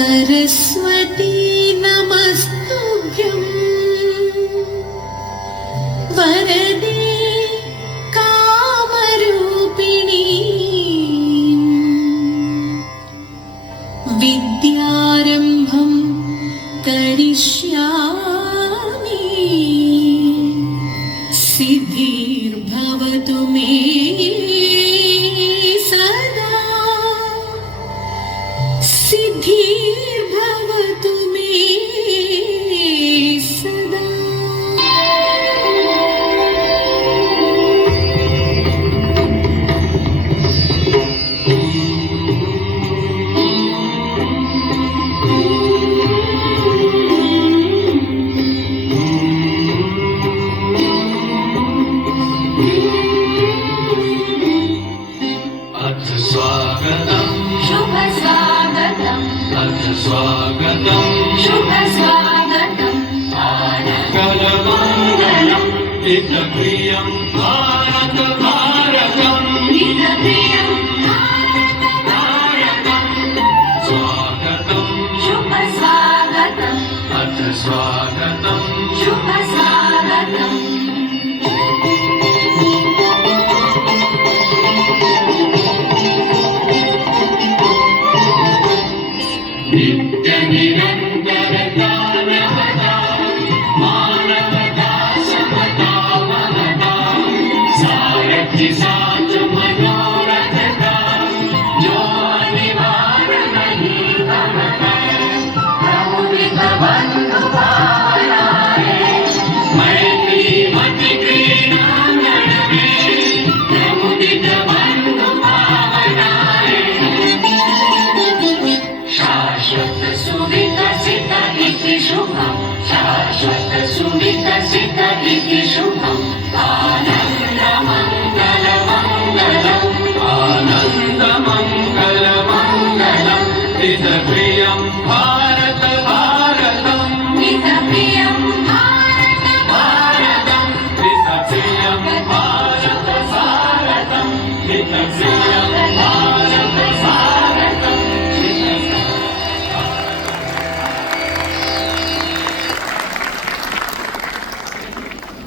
सरस्वती नमस्तुभ्यं वरदे कामरूपिणी विद्यारम्भं करिष्यामि सिद्धिर्भवतु मे सदा सिद्धिर्भवतु मे सदा। स्वागतं शुभ स्वागतं स्वागतं शुभ स्वागतं करमङ्गलम् हितप्रियं भारत भारतं हितप्रियं भारतं स्वागतं शुभ स्वागतं अथ स्वागतं शुभ स्वागतं नित्य निरन्तरता नवता मानवता समता महता सारथि साथ मनोरथता जो अनिवार्य नहीं भवता प्रमुदित बंधु भावनाए मैत्री मति क्रीडांगण में प्रमुदित बंधु भावनाए शाश्वत सुविकसित इति शुभं शाश्वत सुविकसित इति शुभं आनन्दमय